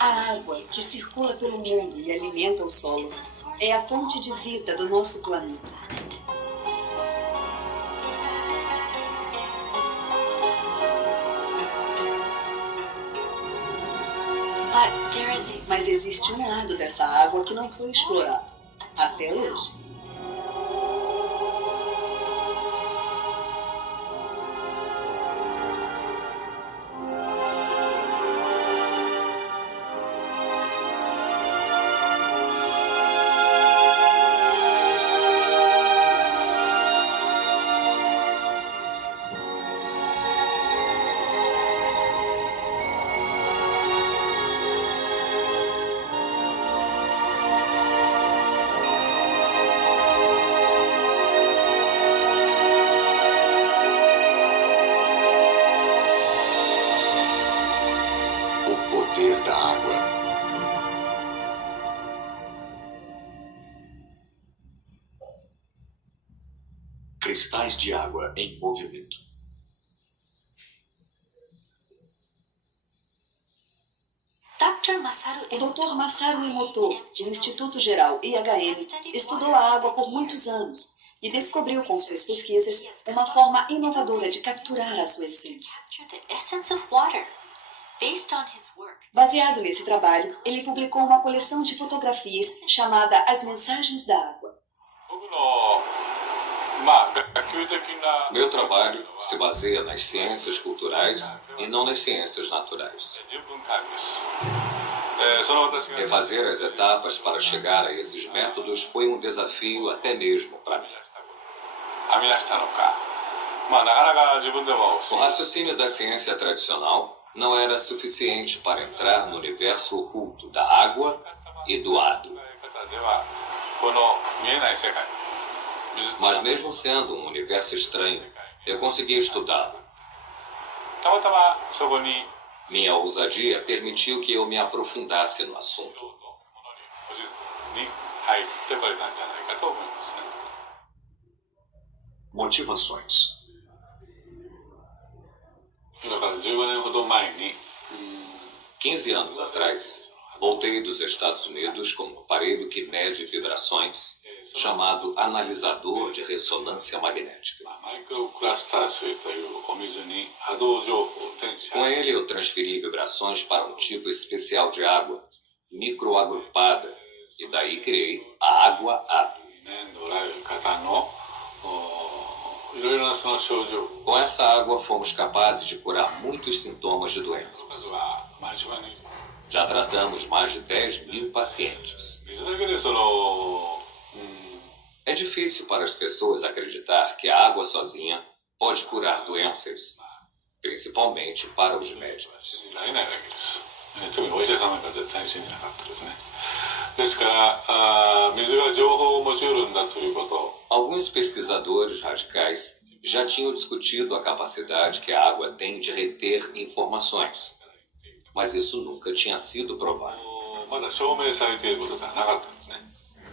A água que circula pelo mundo e alimenta o solo é a fonte de vida do nosso planeta. Mas existe um lado dessa água que não foi explorado, até hoje. O poder da água. Cristais de água em movimento. O Dr. Masaru Emoto, do Instituto Geral IHM, estudou a água por muitos anos e descobriu com suas pesquisas uma forma inovadora de capturar a sua essência. Baseado nesse trabalho, ele publicou uma coleção de fotografias chamada As Mensagens da Água. Meu trabalho se baseia nas ciências culturais e não nas ciências naturais. Refazer as etapas para chegar a esses métodos foi um desafio até mesmo para mim. O raciocínio da ciência tradicional não era suficiente para entrar no universo oculto da água e do hado. Mas mesmo sendo um universo estranho, eu consegui estudá-lo. Minha ousadia permitiu que eu me aprofundasse no assunto. Motivações. 15 anos atrás, voltei dos Estados Unidos com um aparelho que mede vibrações, chamado analisador de ressonância magnética. Com ele, eu transferi vibrações para um tipo especial de água, microagrupada, e daí criei a água-hado. Com essa água, fomos capazes de curar muitos sintomas de doenças. Já tratamos mais de 10.000 pacientes. É difícil para as pessoas acreditar que a água sozinha pode curar doenças, principalmente para os médicos. Alguns pesquisadores radicais já tinham discutido a capacidade que a água tem de reter informações, mas isso nunca tinha sido provado.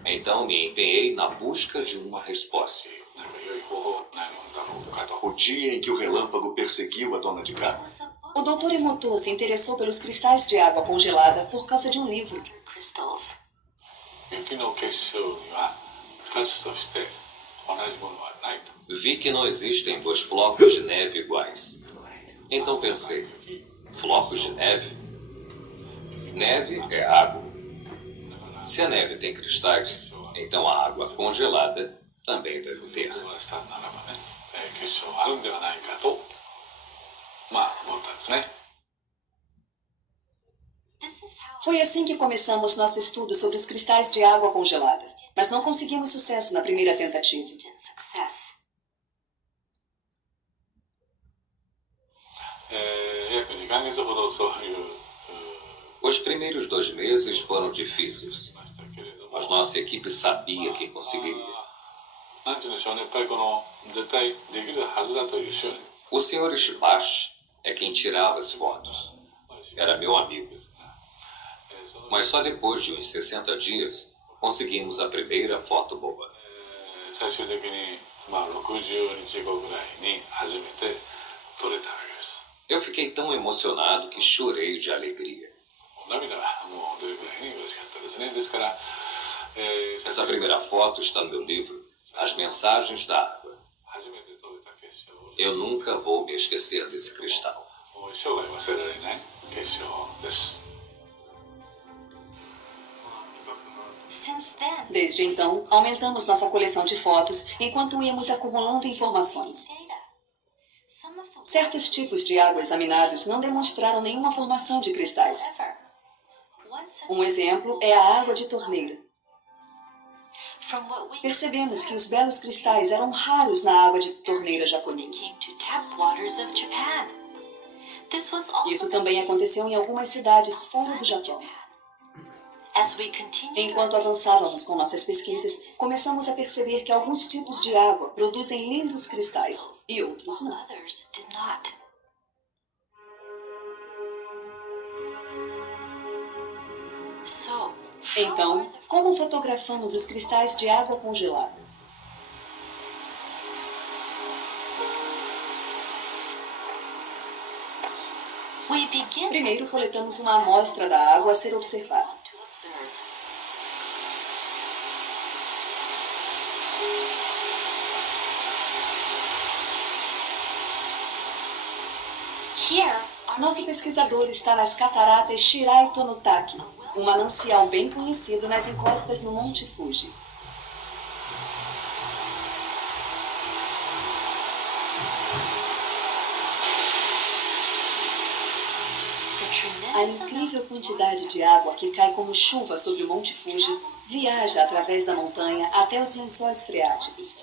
Então me empenhei na busca de uma resposta. O dia em que o relâmpago perseguiu a dona de casa. O Dr. Emoto se interessou pelos cristais de água congelada por causa de um livro. Vi que não existem dois flocos de neve iguais. Então pensei, flocos de neve? Neve é água. Se a neve tem cristais, então a água congelada também deve ter. Foi assim que começamos nosso estudo sobre os cristais de água congelada, mas não conseguimos sucesso na primeira tentativa. Os primeiros 2 meses foram difíceis, mas nossa equipe sabia que conseguiria. O Sr. Ishibashi é quem tirava as fotos. Era meu amigo. Mas só depois de uns 60 dias, conseguimos a primeira foto boa. Eu fiquei tão emocionado que chorei de alegria. Essa primeira foto está no meu livro, As Mensagens da Água. Eu nunca vou me esquecer desse cristal. Desde então, aumentamos nossa coleção de fotos enquanto íamos acumulando informações. Certos tipos de água examinados não demonstraram nenhuma formação de cristais. Um exemplo é a água de torneira. Percebemos que os belos cristais eram raros na água de torneira japonesa. Isso também aconteceu em algumas cidades fora do Japão. Enquanto avançávamos com nossas pesquisas, começamos a perceber que alguns tipos de água produzem lindos cristais e outros não. Então, como fotografamos os cristais de água congelada? Primeiro, coletamos uma amostra da água a ser observada. Nosso pesquisador está nas cataratas Shirai Tonotaki, um manancial bem conhecido nas encostas no Monte Fuji. A incrível quantidade de água que cai como chuva sobre o Monte Fuji viaja através da montanha até os lençóis freáticos.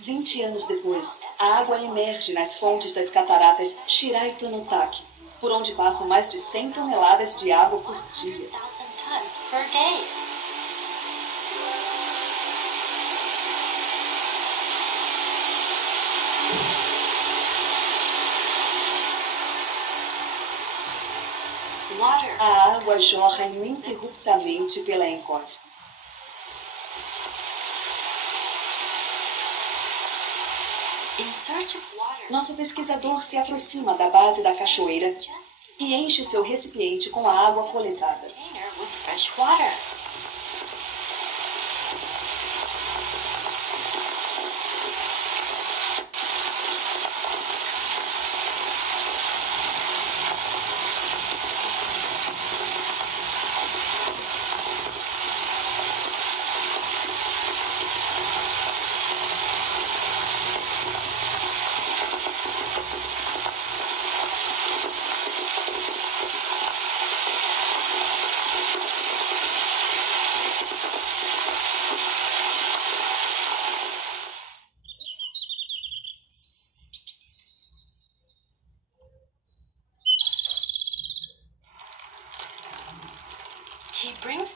20 anos depois, a água emerge nas fontes das cataratas Shirai Tonotaki, por onde passam mais de 100 toneladas de água por dia. A água jorra ininterruptamente pela encosta. Nosso pesquisador se aproxima da base da cachoeira e enche o seu recipiente com a água coletada.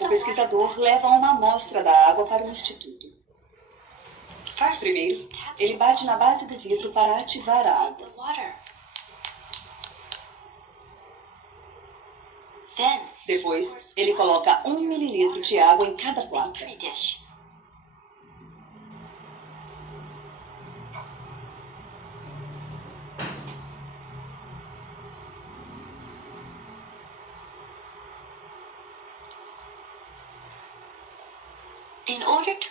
O pesquisador leva uma amostra da água para o instituto. Primeiro, ele bate na base do vidro para ativar a água. Depois, ele coloca 1 mililitro de água em cada placa.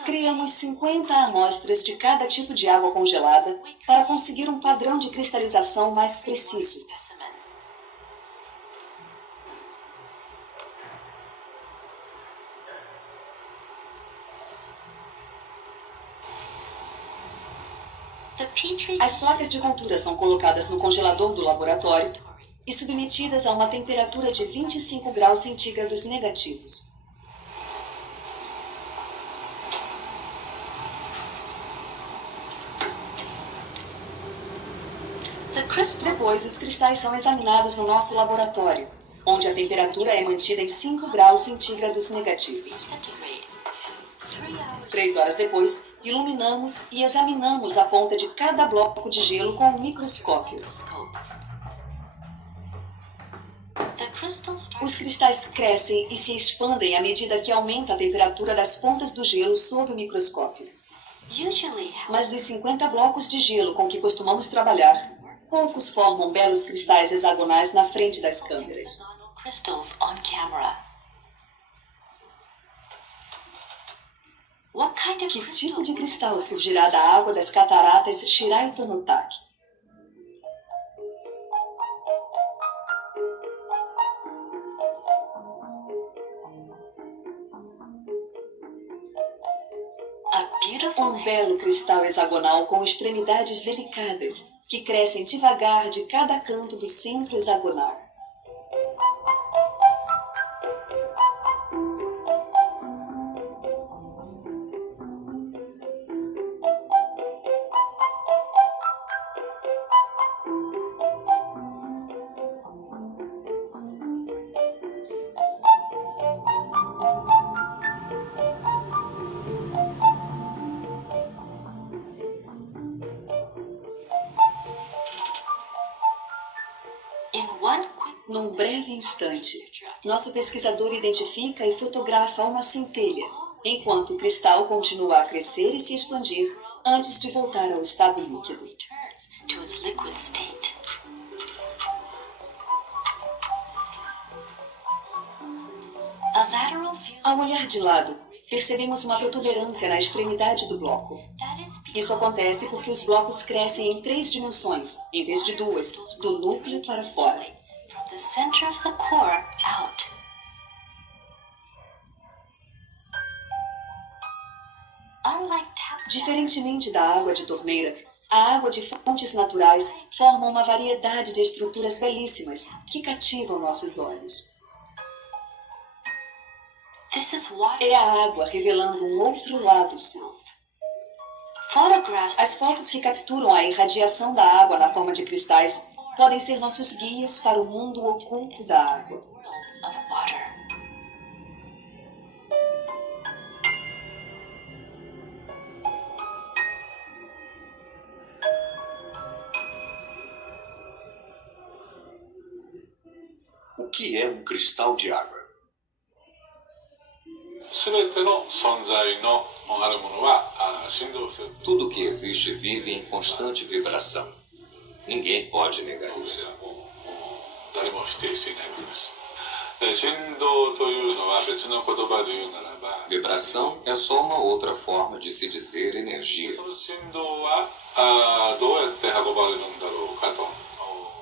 Criamos 50 amostras de cada tipo de água congelada para conseguir um padrão de cristalização mais preciso. As placas de cultura são colocadas no congelador do laboratório e submetidas a uma temperatura de 25 graus centígrados negativos. Depois, os cristais são examinados no nosso laboratório, onde a temperatura é mantida em 5 graus centígrados negativos. 3 horas depois, iluminamos e examinamos a ponta de cada bloco de gelo com um microscópio. Os cristais crescem e se expandem à medida que aumenta a temperatura das pontas do gelo sob o microscópio. Mas dos 50 blocos de gelo com que costumamos trabalhar, poucos formam belos cristais hexagonais na frente das câmeras. crystals on camera. What kind of Que crystal tipo de cristal surgirá da água das cataratas Shirai Tonotaki? A beautiful Belo cristal hexagonal com extremidades delicadas, que crescem devagar de cada canto do centro hexagonal. Num breve instante, nosso pesquisador identifica e fotografa uma centelha, enquanto o cristal continua a crescer e se expandir antes de voltar ao estado líquido. returns to its liquid state. A lateral view Ao olhar de lado, percebemos uma protuberância na extremidade do bloco. that is Isso acontece porque os blocos crescem em 3 dimensões, em vez de 2, do núcleo para fora. from the center of the core out. Unlike tap Diferentemente da água de torneira, a água de fontes naturais forma uma variedade de estruturas belíssimas que cativam nossos olhos. this is why É a água revelando um outro lado seu. photographs As fotos que capturam a irradiação da água na forma de cristais podem ser nossos guias para o mundo oculto da água. world of water. O que é um cristal de água? 全ての存在のあるものは振動する Tudo que existe vive em constante vibração. Ninguém pode negar これ isso. はもう誰も否定していないわけですで振動というのは別の言葉で言うならば Vibração é só uma outra forma de se dizer energia. その振動はどうやって運ばれるんだろうかと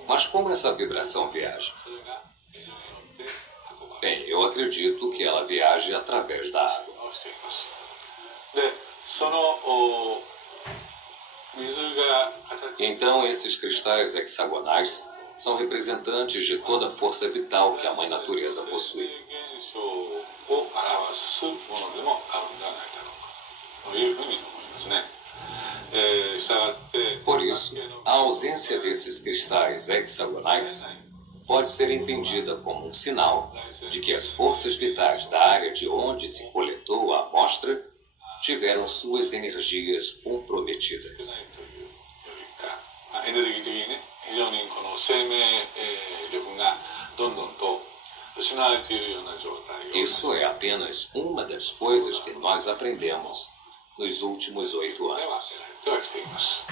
Mas como essa vibração viaja? それが水によって運ばれ Bem, eu acredito que ela viaje através da água. をしていますでその水が形 Então, esses cristais hexagonais são representantes de toda a força vital que a Mãe Natureza possui. 現象を表すものでもあるんではないだろうかというふうに思いますね。したがって Por isso, a ausência desses cristais hexagonais pode ser entendida como um sinal de que as forças vitais da área de onde se coletou a amostra tiveram suas energias comprometidas. エネルギー的にね非常にこの生命力がどんどんと失われているような状態を Isso é apenas uma das coisas que nós aprendemos nos últimos 8 では anos. ではきています。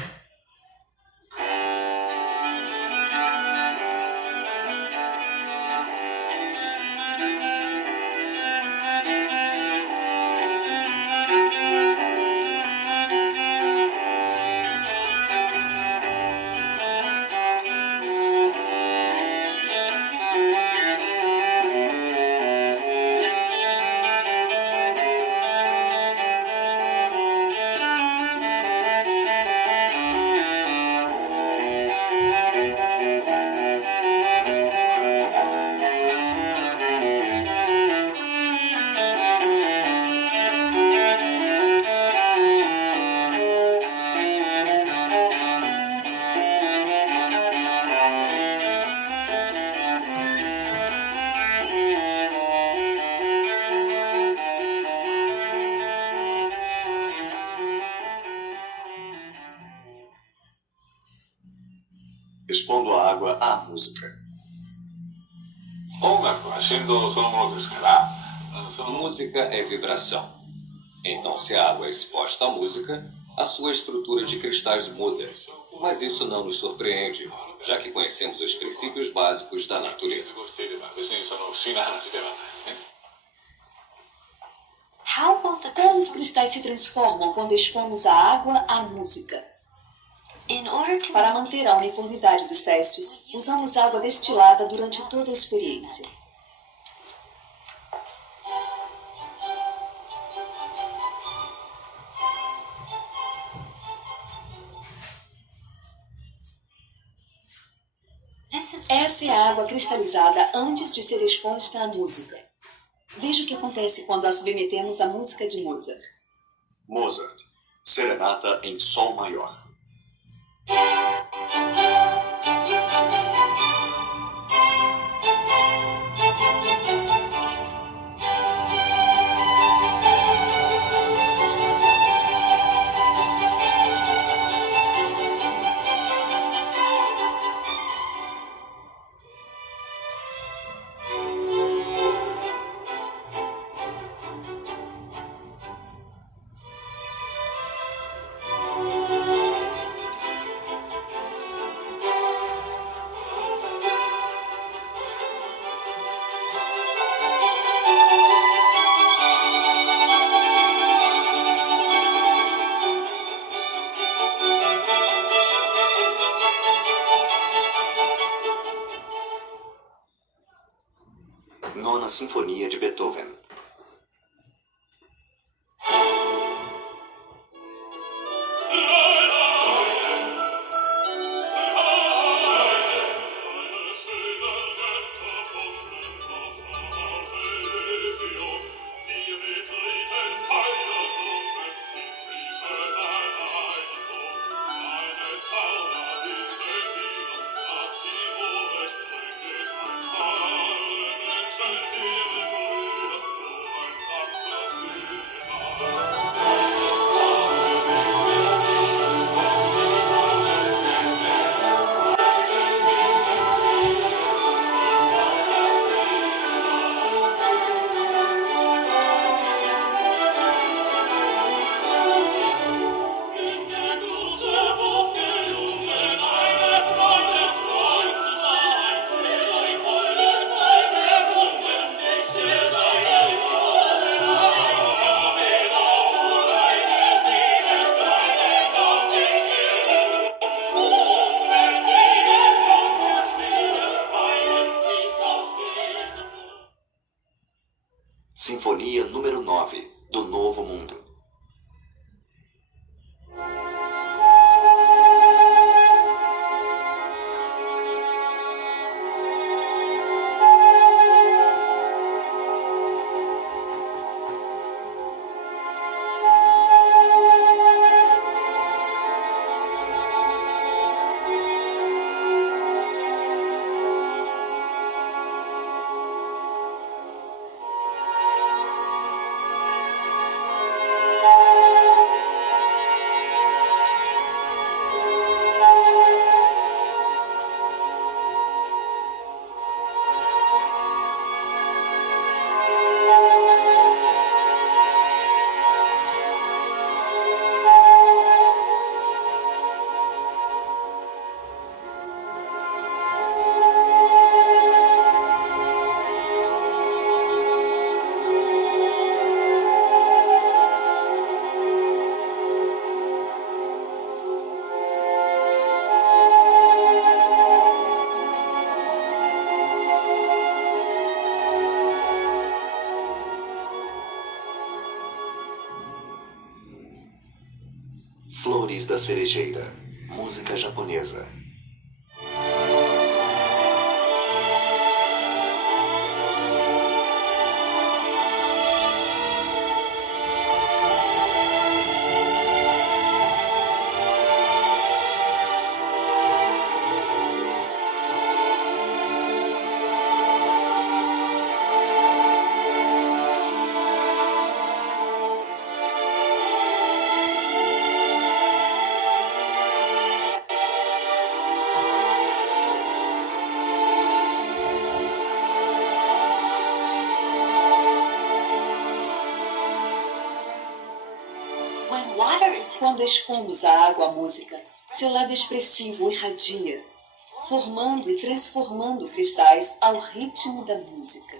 Expondo a água à música. 音楽は振動そのものですからその Música é vibração. Então, se a água é exposta à música, a sua estrutura de cristais muda. Mas isso não nos surpreende, já que conhecemos os princípios básicos da 過 natureza. ごしていれば別にその不思議な話ではないね。 How will the Como os crystals, cristais se transformam quando expomos a água à música? in order to Para manter a uniformidade dos testes, usamos água destilada durante toda a experiência. this is Essa é a água cristalizada antes de ser exposta à música. Veja o que acontece quando a submetemos à música de Mozart. Mozart. Serenata em Sol Maior. Nona Sinfonia de Beethoven. Sinfonia número 9, do Novo Mundo. Flores da Cerejeira. Música japonesa. when water is Quando expomos a água à música, seu lado expressivo irradia. formando e transformando cristais ao ritmo da música.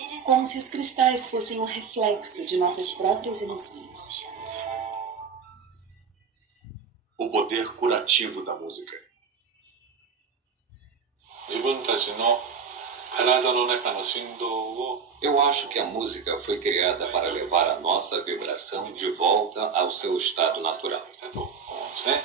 It is Como se os cristais fossem um reflexo de nossas próprias emoções. O poder curativo da música. 自分たちの体の中の振動を Eu acho que a música foi criada para levar a nossa vibração de volta ao seu estado natural. だと思うんですね。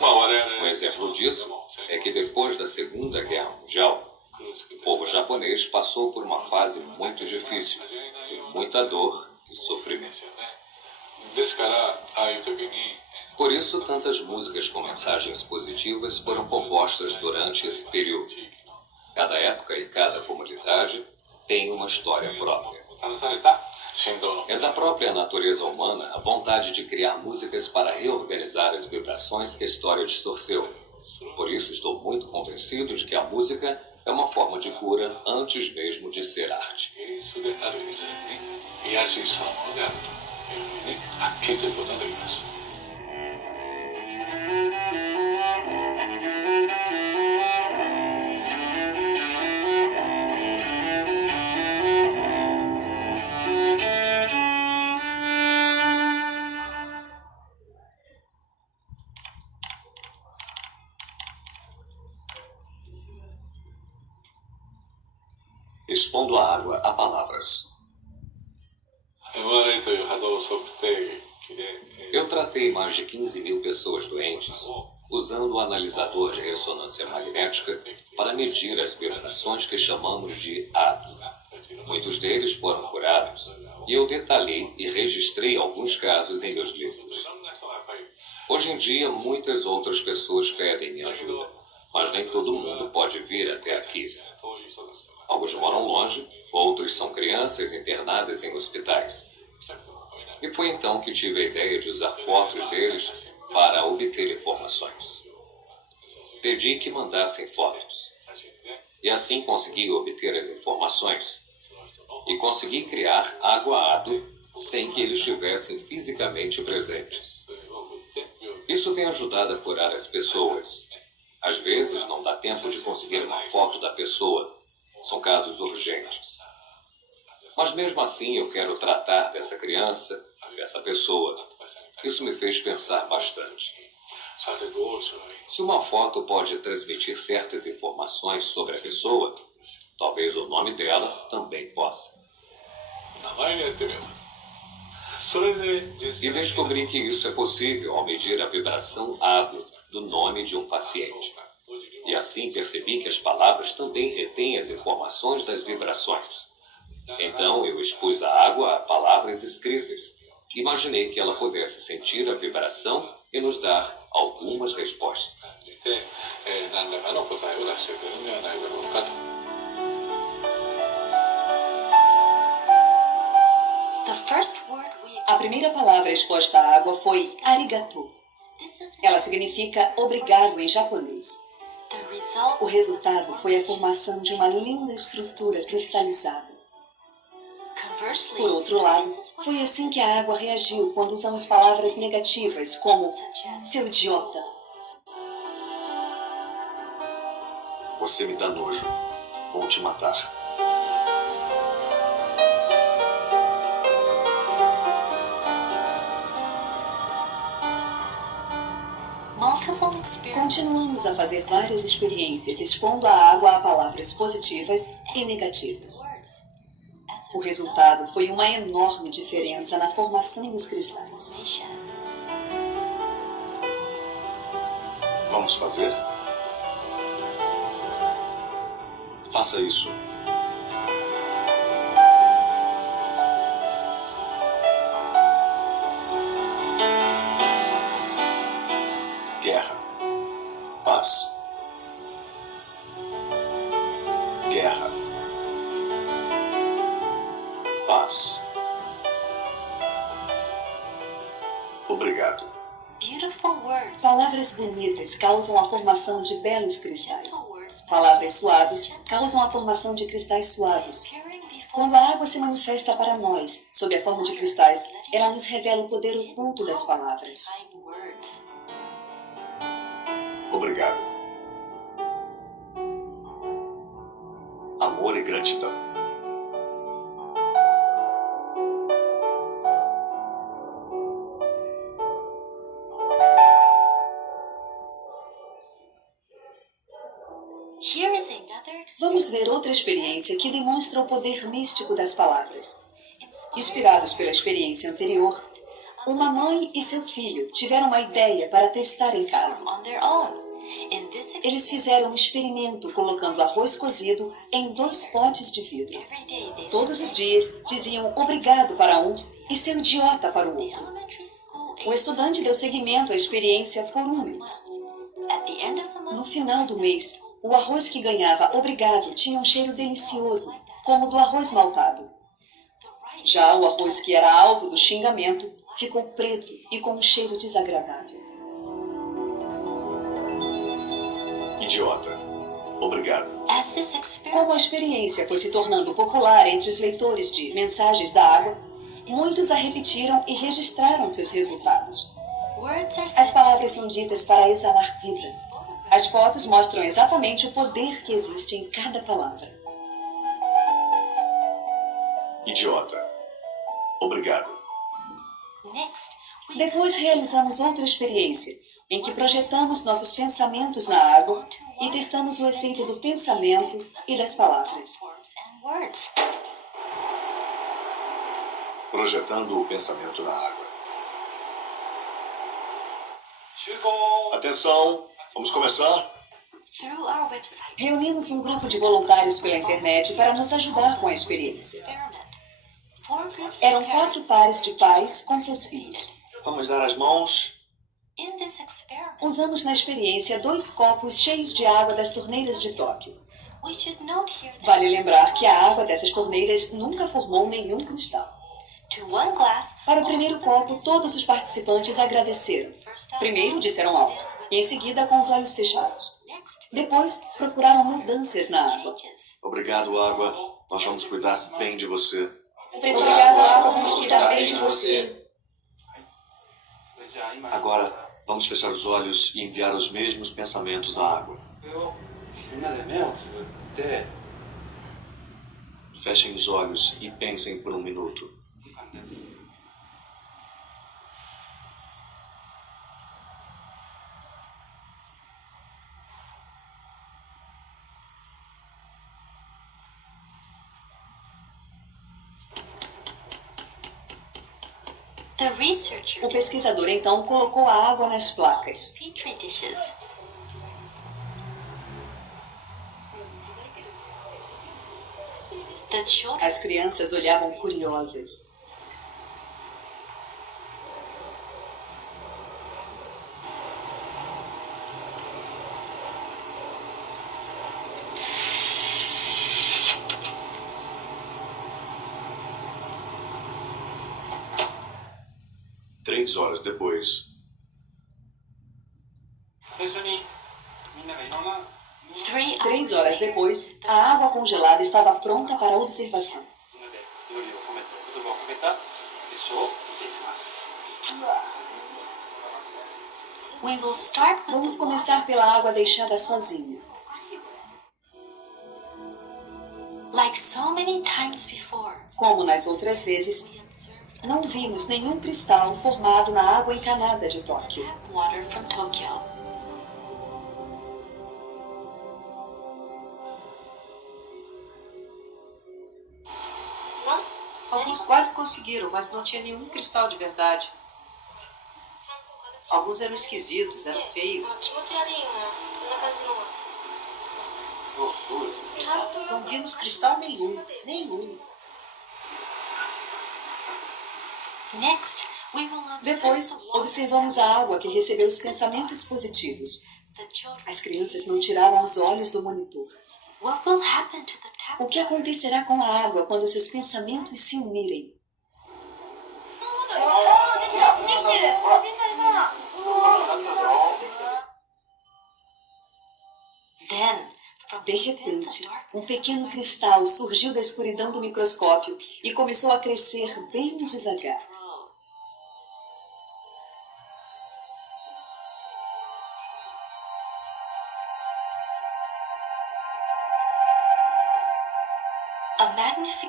まあ我々 Um exemplo disso é que depois da Segunda Guerra Mundial, o povo japonês passou por uma fase muito difícil, de muita dor e sofrimento. ですからああいう時に Por isso, tantas músicas com mensagens positivas foram compostas durante esse período. Cada época e cada comunidade tem uma história própria. 試された振動の É da própria natureza humana a vontade de criar músicas para reorganizar as vibrações que a história distorceu. Por isso, estou muito convencido de que a música é uma forma de cura antes mesmo de ser arte. 芸術である以前に癒しそのものであるというふうにはっきりということができます。 Expondo a água a palavras. MRI という波動測定器で Eu tratei mais de 15 mil pessoas doentes usando o analisador de ressonância magnética para medir as vibrações que chamamos de ADO. Muitos deles foram curados e eu detalhei e registrei alguns casos em meus livros. Hoje em dia, muitas outras pessoas pedem minha ajuda, mas nem todo mundo pode vir até aqui. Alguns moram longe, outros são crianças internadas em hospitais. E foi então que tive a ideia de usar fotos deles para obter informações. Pedi que mandassem fotos. E assim consegui obter as informações. E consegui criar água-ado sem que eles estivessem fisicamente presentes. Isso tem ajudado a curar as pessoas. Às vezes não dá tempo de conseguir uma foto da pessoa. São casos urgentes. Mas mesmo assim eu quero tratar dessa criança, dessa pessoa. Isso me fez pensar bastante. さてどうしたらいい Se uma foto pode transmitir certas informações sobre a pessoa, talvez o nome dela também possa. 名前でやってみようそれで実 E 際に descobri que isso é possível ao medir a vibração ADO do nome de um paciente. E assim percebi que as palavras também retêm as informações das vibrações. Então eu expus a água a palavras escritas. Imaginei que ela pudesse sentir a vibração e nos dar algumas respostas. で何らかの答えを出してくれるんではないだろうかと the first word we A primeira palavra exposta à água foi arigato. This is Ela significa obrigado em japonês. the result. O resultado foi a formação de uma linda estrutura cristalizada. Conversely, Por outro lado, this is what foi assim que a água reagiu quando usamos palavras negativas como seu idiota. Você me dá nojo. Vou te matar. multiple experiences. Continuamos a fazer várias experiências expondo a água a palavras positivas e negativas. Words. As a O resultado foi uma enorme diferença na formação dos cristais. result, Vamos fazer? Faça isso. Guerra. Paz. Guerra. Paz. Obrigado. beautiful words. Palavras bonitas causam a formação de belos cristais. Palavras suaves causam a formação de cristais suaves. Appearing before Quando a água se manifesta para nós, sob a forma de cristais, ela nos revela o poder oculto das palavras. kind words. Obrigado. gratidão. Here is another experience. Vamos ver outra experiência que demonstra o poder místico das palavras. Inspirados pela experiência anterior, uma mãe e seu filho tiveram uma ideia para testar em casa. On their own. In this Eles fizeram um experimento colocando arroz cozido em 2 potes de vidro. every day they Todos os dias diziam obrigado para um e seu idiota para o outro. elementary school O estudante deu seguimento à experiência por um mês. at the end of the No month. final do mês, o arroz que ganhava obrigado tinha um cheiro delicioso, como o do arroz maltado. The rice Já o arroz que era alvo do xingamento ficou preto e com um cheiro desagradável. Idiota. Obrigado. As this experiment Como a experiência foi se tornando popular entre os leitores de Mensagens da Água, muitos a repetiram e registraram seus resultados. words are As said palavras são ditas para exalar vida. As fotos mostram exatamente o poder que existe em cada palavra. Idiota. Obrigado. next we Depois realizamos outra experiência, em que projetamos nossos pensamentos na água e testamos o efeito do pensamento e das palavras. forms and words. Projetando o pensamento na água. Atenção, vamos começar? Through our website Reunimos um grupo de voluntários pela internet para nos ajudar com a experiência. experiment. 4 groups Eram of 4 parents. pares de pais com seus filhos. Vamos dar as mãos. In this experiment, Usamos na experiência 2 copos cheios de água das torneiras de Tóquio. we should note here that Vale lembrar que a água dessas torneiras nunca formou nenhum cristal. to one glass, Para o primeiro copo, todos os participantes agradeceram. Primeiro disseram alto, e em seguida com os olhos fechados. next, Depois, procuraram mudanças na água. changes. Obrigado, água. Nós vamos cuidar bem de você. Obrigado, água, vamos cuidar bem de você. Agora, vamos fechar os olhos e enviar os mesmos pensamentos à água. これをみんなで目をつぶって Fechem os olhos e pensem por um minuto. The researcher O pesquisador então colocou a água nas placas. petri dishes. The children As crianças olhavam curiosas. Três horas depois, 最初にみんながいろんな 3 3 hours horas later, depois, a água congelada estava pronta para observação. みんなで祈りを込めて言葉をかけた結晶を見ていきます we will start with Vamos the water. começar pela água deixada sozinha. Like so many times before, Como nas outras vezes, we observed não vimos nenhum cristal formado na água encanada de Tóquio. tap water from Tokyo. Alguns quase conseguiram, mas não tinha nenhum cristal de verdade. Alguns eram esquisitos, eram feios. 気持ち悪いよなそんな感じのが Não vimos cristal nenhum, nenhum. Next, we will observe Depois, the water observamos a água que recebeu os pensamentos positivos. The children. As crianças não tiravam os olhos do monitor. What will happen to the tap O que acontecerá com a água quando seus pensamentos se unirem? できてる天才だ Then, from De within the repente, darkness, pequeno cristal surgiu da escuridão do microscópio e começou a crescer bem devagar.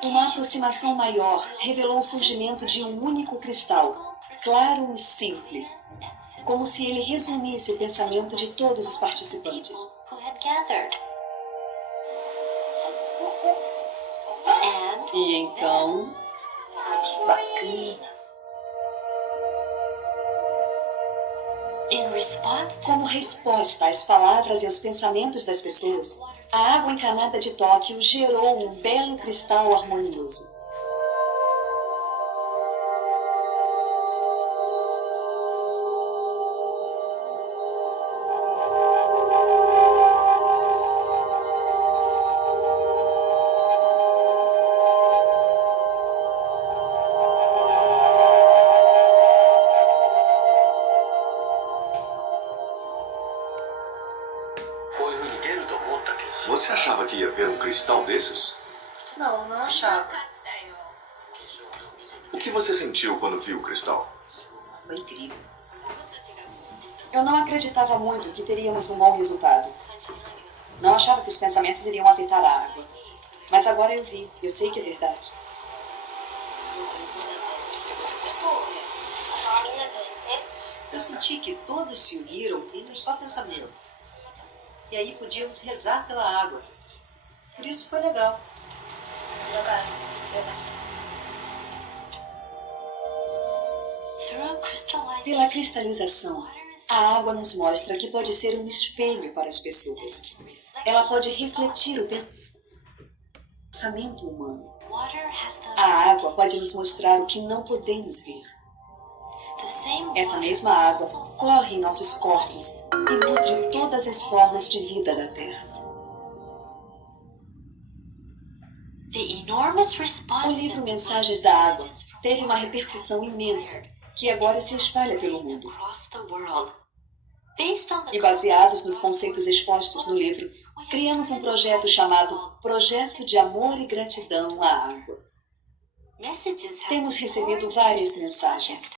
Uma aproximação maior revelou o surgimento de um único cristal, claro e simples, como se ele resumisse o pensamento de todos os participantes. E então... Bacana. Como resposta às palavras e aos pensamentos das pessoas, a água encanada de Tóquio gerou um belo cristal harmonioso. Você achava que ia ver um cristal desses? Não, não achava. O que você sentiu quando viu o cristal? Foi incrível. Eu não acreditava muito que teríamos um bom resultado. Não achava que os pensamentos iriam afetar a água. Mas agora eu vi, eu sei que é verdade. Eu senti que todos se uniram em um só pensamento. E aí podíamos rezar pela água. Por isso foi legal. Pela cristalização, a água nos mostra que pode ser um espelho para as pessoas. Ela pode refletir o pensamento humano. A água pode nos mostrar o que não podemos ver. Essa mesma água corre em nossos corpos e nutre todas as formas de vida da Terra. O livro Mensagens da Água teve uma repercussão imensa, que agora se espalha pelo mundo. E baseados nos conceitos expostos no livro, criamos um projeto chamado Projeto de Amor e Gratidão à Água. Temos recebido várias mensagens.